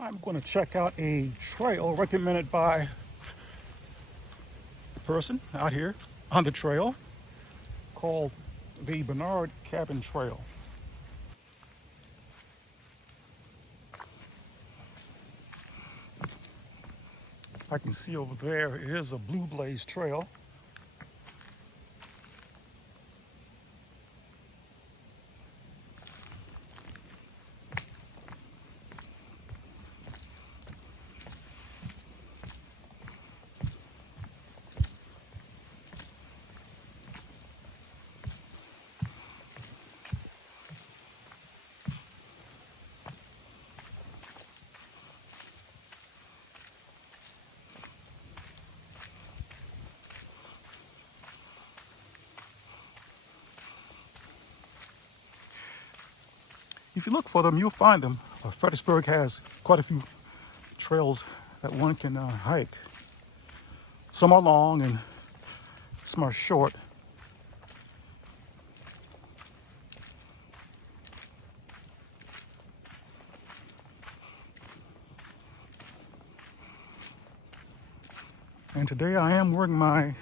I'm going to check out a trail recommended by a person out here on the trail called the Bernard Cabin Trail. I can see over there is a Blue Blaze Trail. If you look for them, you'll find them. Fredericksburg has quite a few trails that one can hike. Some are long and some are short. And today I am wearing my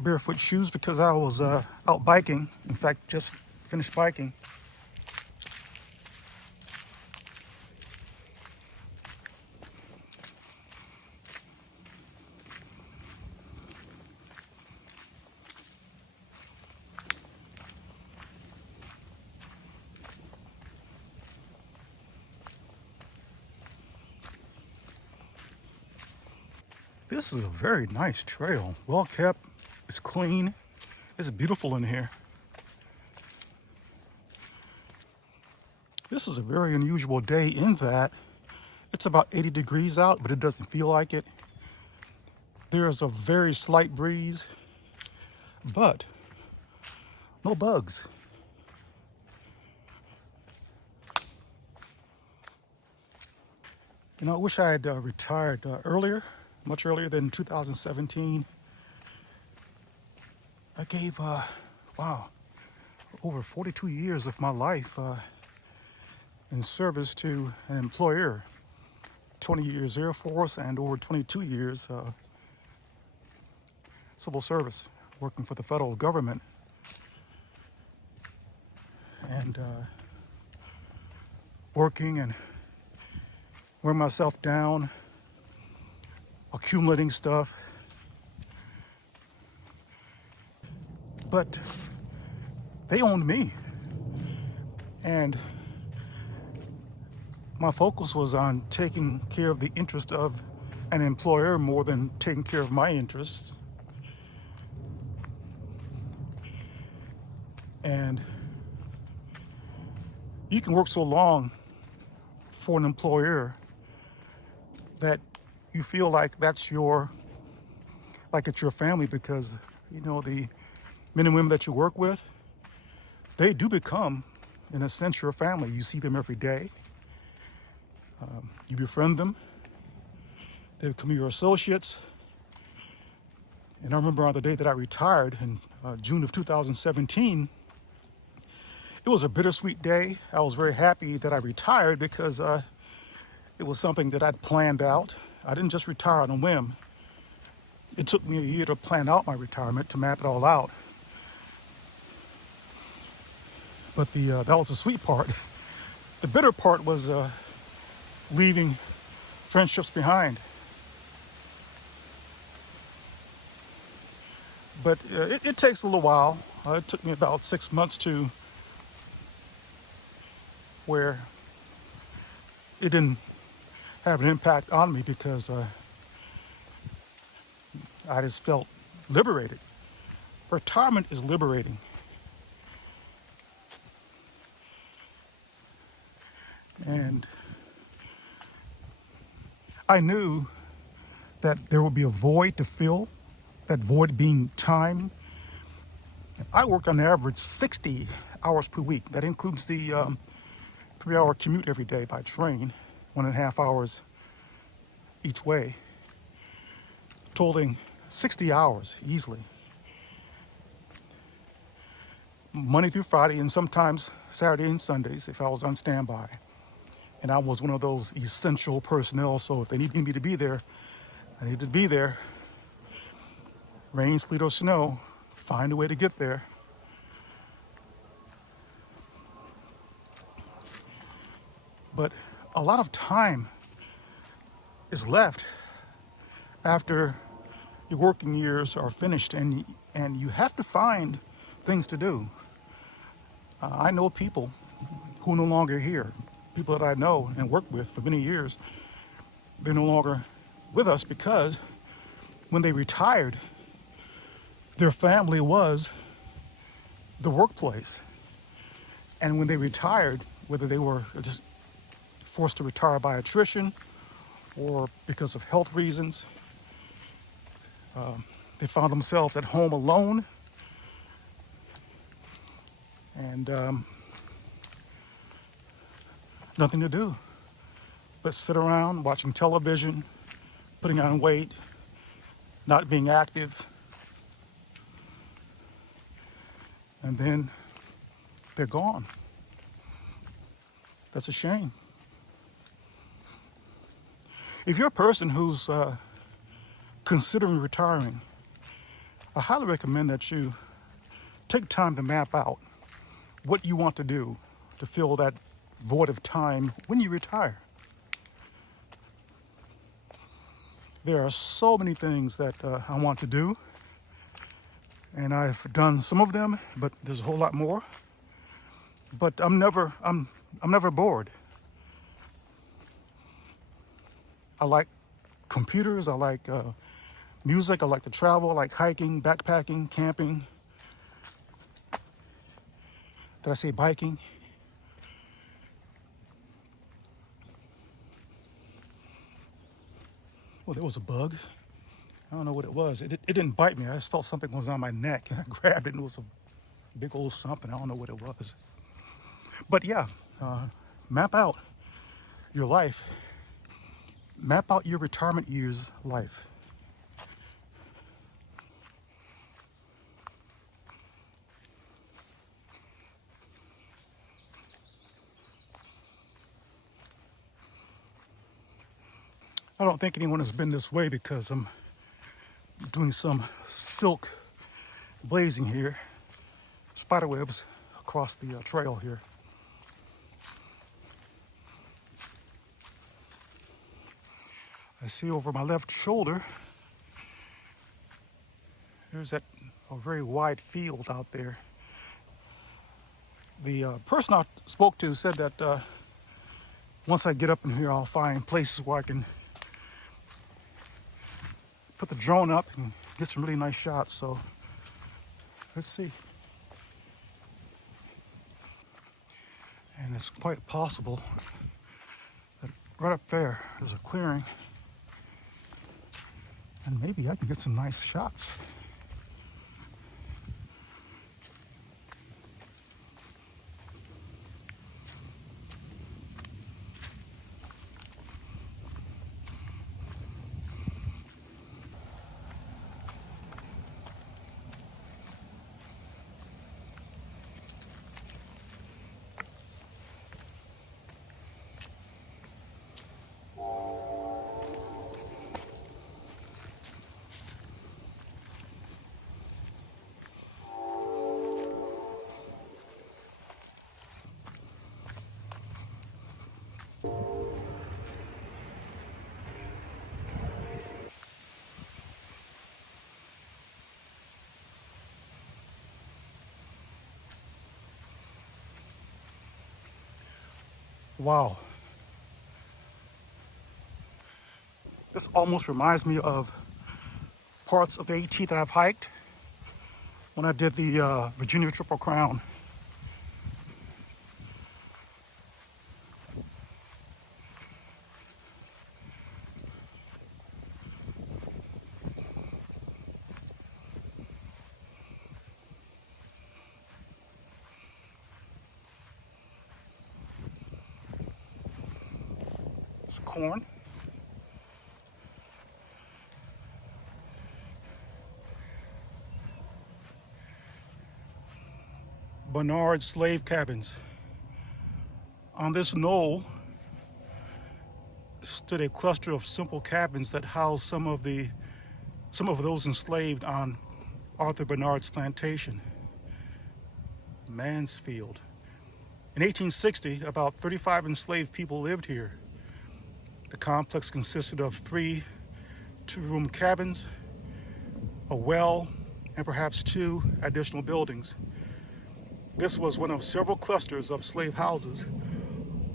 barefoot shoes because I was out biking. In fact, just finished biking. This is a very nice trail, well kept, it's clean, it's beautiful in here. This is a very unusual day in that it's about 80 degrees out, but it doesn't feel like it. There is a very slight breeze, but no bugs. You know, I wish I had retired earlier. Much earlier than 2017. I gave, over 42 years of my life in service to an employer. 20 years Air Force and over 22 years civil service, working for the federal government. And working and wearing myself down, accumulating stuff, but they owned me, and my focus was on taking care of the interest of an employer more than taking care of my interests. And you can work so long for an employer that you feel like it's your family, because, you know, the men and women that you work with, they do become, in a sense, your family. You see them every day. You befriend them. They become your associates. And I remember on the day that I retired in June of 2017, it was a bittersweet day. I was very happy that I retired because it was something that I'd planned out. I didn't just retire on a whim. It took me a year to plan out my retirement, to map it all out. But that was the sweet part. The bitter part was leaving friendships behind. But it takes a little while. It took me about 6 months to where it didn't have an impact on me, because I just felt liberated. Retirement is liberating. And I knew that there would be a void to fill, that void being time. I work on average 60 hours per week. That includes the 3-hour commute every day by train, 1.5 hours each way, totaling 60 hours easily. Monday through Friday, and sometimes Saturday and Sundays if I was on standby. And I was one of those essential personnel, so if they needed me to be there, I needed to be there. Rain, sleet, or snow, find a way to get there. But a lot of time is left after your working years are finished, and you have to find things to do. I know people who are no longer here, people that I know and worked with for many years. They're no longer with us because when they retired, their family was the workplace. And when they retired, whether they were just forced to retire by attrition or because of health reasons, they found themselves at home alone, and nothing to do but sit around watching television, putting on weight, not being active, and then they're gone. That's a shame. If you're a person who's considering retiring, I highly recommend that you take time to map out what you want to do to fill that void of time when you retire. There are so many things that I want to do, and I've done some of them, but there's a whole lot more. But I'm never bored. I like computers, I like music, I like to travel, I like hiking, backpacking, camping. Did I say biking? Oh, there was a bug. I don't know what it was. It didn't bite me. I just felt something was on my neck, and I grabbed it, and it was a big old something. I don't know what it was. But yeah, map out your life. Map out your retirement years' life. I don't think anyone has been this way because I'm doing some silk blazing here, spider webs across the trail here. I see over my left shoulder, there's a very wide field out there. The person I spoke to said that once I get up in here, I'll find places where I can put the drone up and get some really nice shots. So let's see. And it's quite possible that right up there is a clearing, and maybe I can get some nice shots. Wow. This almost reminds me of parts of the AT that I've hiked when I did the Virginia Triple Crown. It's corn. Bernard slave cabins. On this knoll, stood a cluster of simple cabins that housed some of those enslaved on Arthur Bernard's plantation, Mannsfield. In 1860, about 35 enslaved people lived here. The complex consisted of 3 two-room cabins, a well, and perhaps 2 additional buildings. This was one of several clusters of slave houses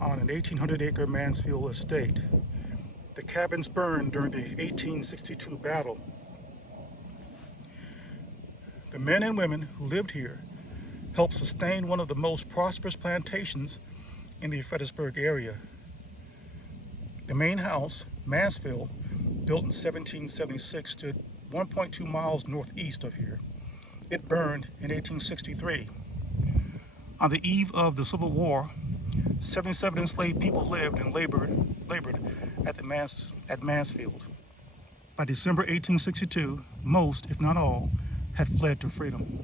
on an 1,800-acre Mannsfield estate. The cabins burned during the 1862 battle. The men and women who lived here helped sustain one of the most prosperous plantations in the Fredericksburg area. The main house, Mannsfield, built in 1776, stood 1.2 miles northeast of here. It burned in 1863. On the eve of the Civil War, 77 enslaved people lived and labored at Mannsfield. By December 1862, most, if not all, had fled to freedom.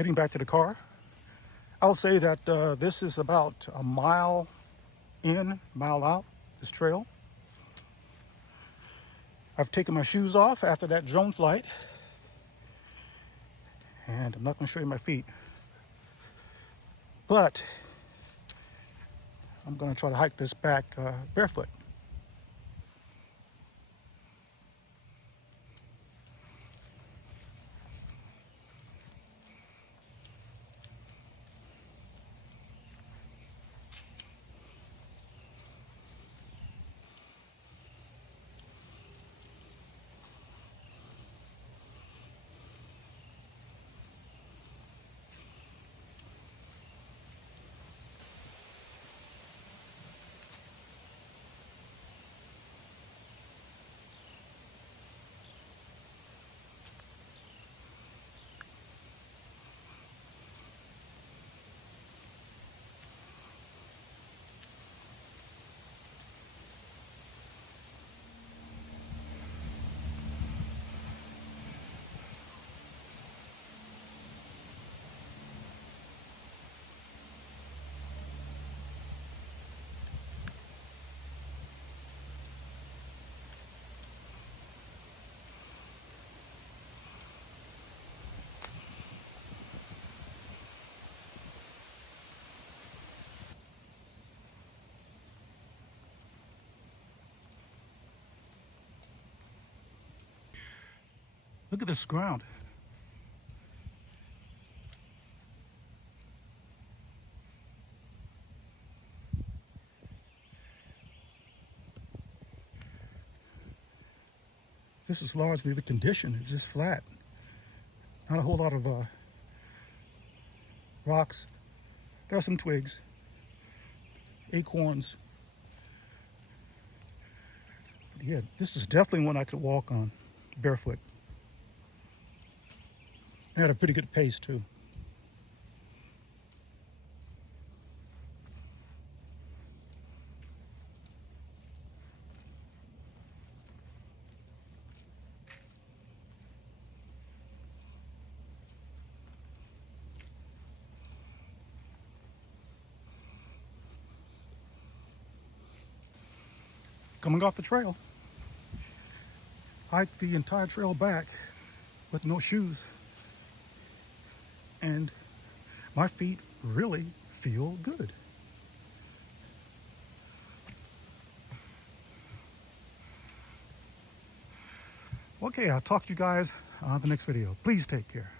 heading back to the car. I'll say that this is about a mile in, mile out, this trail. I've taken my shoes off after that drone flight, and I'm not going to show you my feet, but I'm going to try to hike this back barefoot. Look at this ground. This is largely the condition. It's just flat. Not a whole lot of rocks. There are some twigs, acorns. But yeah, this is definitely one I could walk on barefoot. I had a pretty good pace too. Coming off the trail, hiked the entire trail back with no shoes, and my feet really feel good. Okay, I'll talk to you guys on the next video. Please take care.